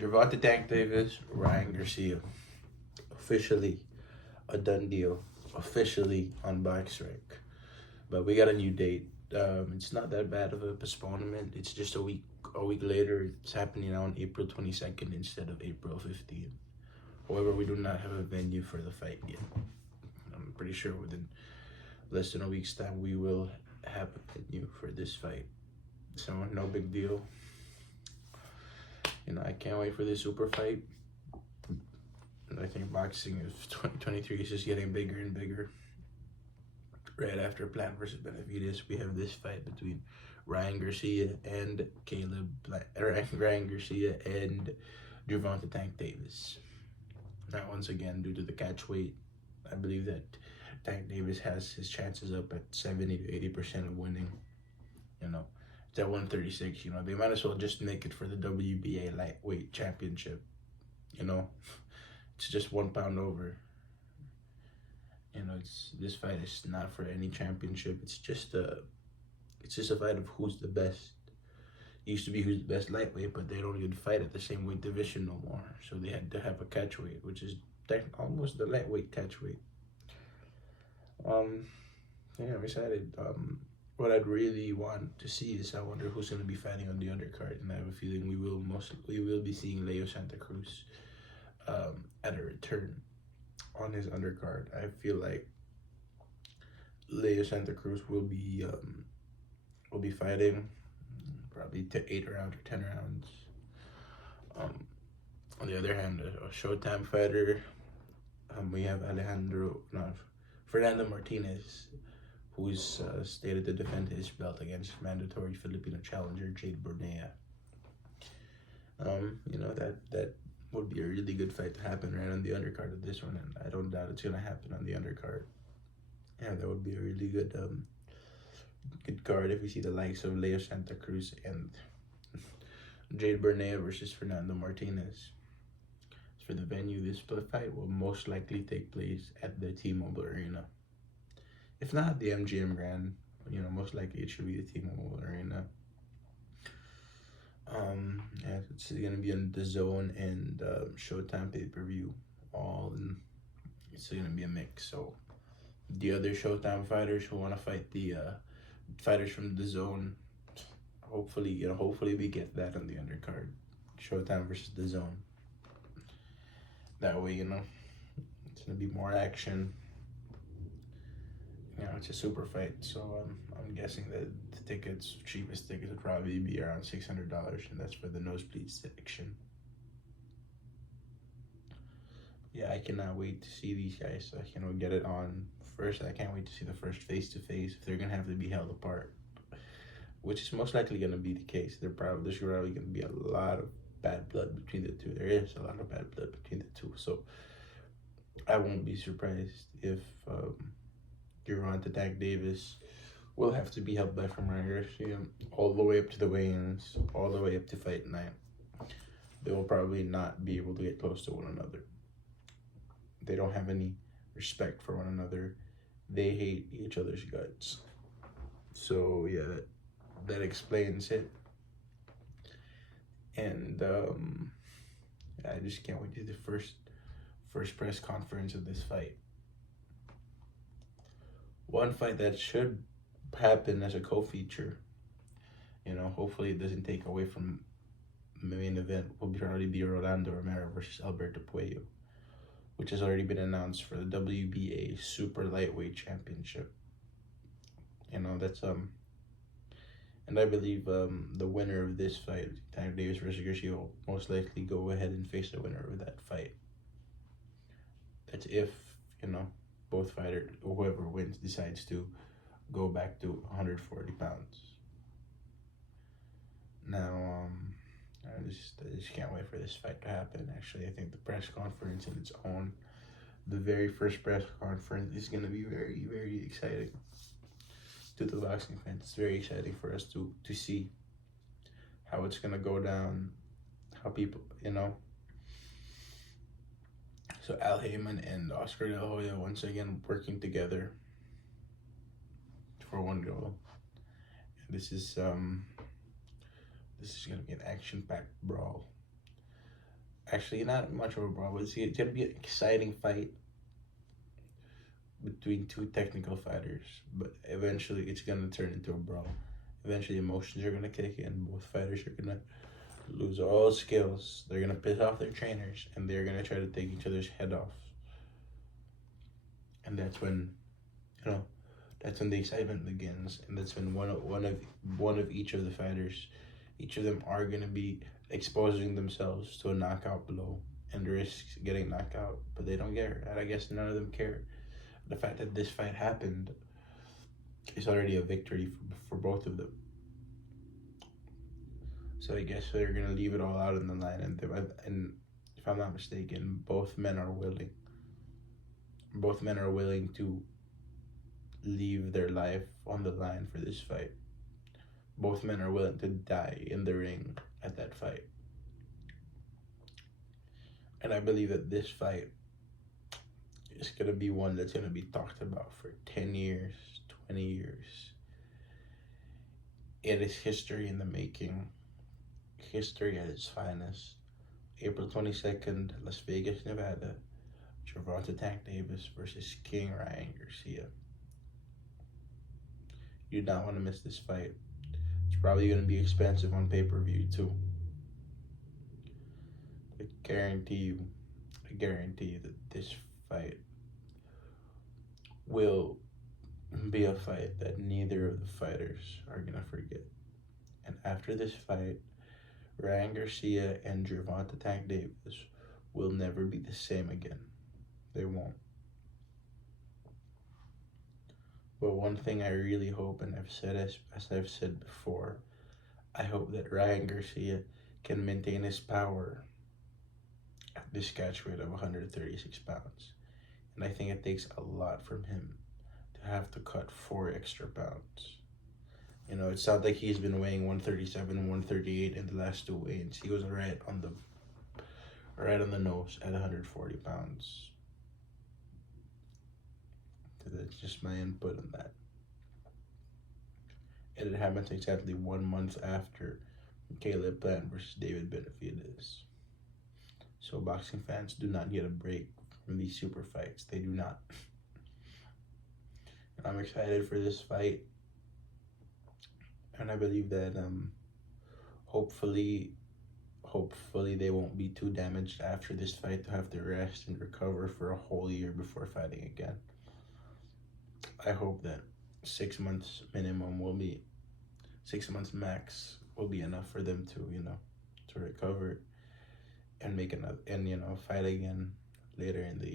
Gervonta Tank Davis, Ryan Garcia. Officially a done deal. Officially on boxrec. But we got a new date. It's not that bad of a postponement. It's just a week later. It's happening on April 22nd instead of April 15th. However, we do not have a venue for the fight yet. I'm pretty sure within less than a week's time we will have a venue for this fight. So no big deal. I can't wait for this super fight. I think boxing of 2023 is just getting bigger and bigger. Right after Plant versus Benavides, we have this fight between Ryan Garcia and Ryan Garcia and Gervonta Tank Davis. Now, once again, due to the catch weight, I believe that Tank Davis has his chances up at 70 to 80% of winning. It's at 136. They might as well just make it for the WBA lightweight championship. It's just 1 pound over. This fight is not for any championship. It's just a fight of who's the best. It used to be who's the best lightweight, but they don't even fight at the same weight division no more. So they had to have a catch weight, which is almost the lightweight catch weight. I'm excited. What I'd really want to see is I wonder who's going to be fighting on the undercard, and I have a feeling we will be seeing Leo Santa Cruz at a return on his undercard. I feel like Leo Santa Cruz will be fighting probably to 8 rounds or 10 rounds. On the other hand, a Showtime fighter, we have Fernando Martinez, who's stated to defend his belt against mandatory Filipino challenger Jade Bornea. That would be a really good fight to happen right on the undercard of this one, and I don't doubt it's gonna happen on the undercard. Yeah, that would be a really good card if we see the likes of Leo Santa Cruz and Jade Bornea versus Fernando Martinez. As for the venue, this fight will most likely take place at the T-Mobile Arena. If not the MGM Grand, most likely it should be the T-Mobile Arena. It's gonna be on the Zone and Showtime pay-per-view. It's gonna be a mix. So the other Showtime fighters who want to fight the fighters from the Zone, hopefully we get that on the undercard. Showtime versus the Zone. That way, it's gonna be more action. It's a super fight, so I'm guessing that the cheapest tickets would probably be around $600, and that's for the nosebleed section. Yeah, I cannot wait to see these guys. Get it on first. I can't wait to see the first face-to-face if they're gonna have to be held apart, which is most likely gonna be the case. There's probably gonna be a lot of bad blood between the two. There is a lot of bad blood between the two, so I won't be surprised if Gervonta Tank Davis will have to be held back from Ryan Garcia all the way up to the weigh-ins, all the way up to fight night. They will probably not be able to get close to one another. They don't have any respect for one another. They hate each other's guts. So yeah, that explains it. And I just can't wait to see the first press conference of this fight. One fight that should happen as a co-feature, hopefully it doesn't take away from the main event, will probably be Rolando Romero versus Alberto Puello, which has already been announced for the WBA Super Lightweight Championship. That's and I believe the winner of this fight, Tank Davis versus Garcia, will most likely go ahead and face the winner of that fight. That's if both fighters, whoever wins, decides to go back to 140 pounds. Now, I just can't wait for this fight to happen. Actually, I think the press conference in its own, the very first press conference, is going to be very, very exciting to the boxing fans. It's very exciting for us to see how it's going to go down, how people, So Al Heyman and Oscar De La Hoya once again working together for one goal. This is gonna be an action-packed brawl. Actually, not much of a brawl. It's gonna be an exciting fight between two technical fighters, but eventually it's gonna turn into a brawl. Eventually, emotions are gonna kick in. Both fighters are gonna lose all skills. They're gonna piss off their trainers, and they're gonna try to take each other's head off. And that's when, you know, that's when the excitement begins, and that's when one of each of the fighters, each of them are gonna be exposing themselves to a knockout blow and risk getting knocked out, but they don't care. And I guess none of them care. The fact that this fight happened is already a victory for both of them. So I guess they're gonna leave it all out on the line, and if I'm not mistaken, both men are willing. Both men are willing to leave their life on the line for this fight. Both men are willing to die in the ring at that fight. And I believe that this fight is going to be one that's going to be talked about for 10 years, 20 years. It is history in the making, history at its finest. April 22nd, Las Vegas, Nevada. Gervonta Tank Davis versus King Ryan Garcia. You do not want to miss this fight. It's probably going to be expensive on pay-per-view too. I guarantee you that this fight will be a fight that neither of the fighters are going to forget. And after this fight, Ryan Garcia and Gervonta Tank Davis will never be the same again. They won't. But one thing I really hope, and I've said as I've said before, I hope that Ryan Garcia can maintain his power at this catch weight of 136 pounds. And I think it takes a lot from him to have to cut 4 extra pounds. You know, it's not like he's been weighing 137, 138 in the last 2 weigh-ins. He was right on the nose at 140 pounds. So that's just my input on that. And it happens exactly 1 month after Caleb Plant versus David Benavidez. So boxing fans do not get a break from these super fights. They do not. And I'm excited for this fight. And I believe that hopefully they won't be too damaged after this fight to have to rest and recover for a whole year before fighting again. I hope that 6 months minimum 6 months max will be enough for them to, to recover and make another, and fight again later in the year.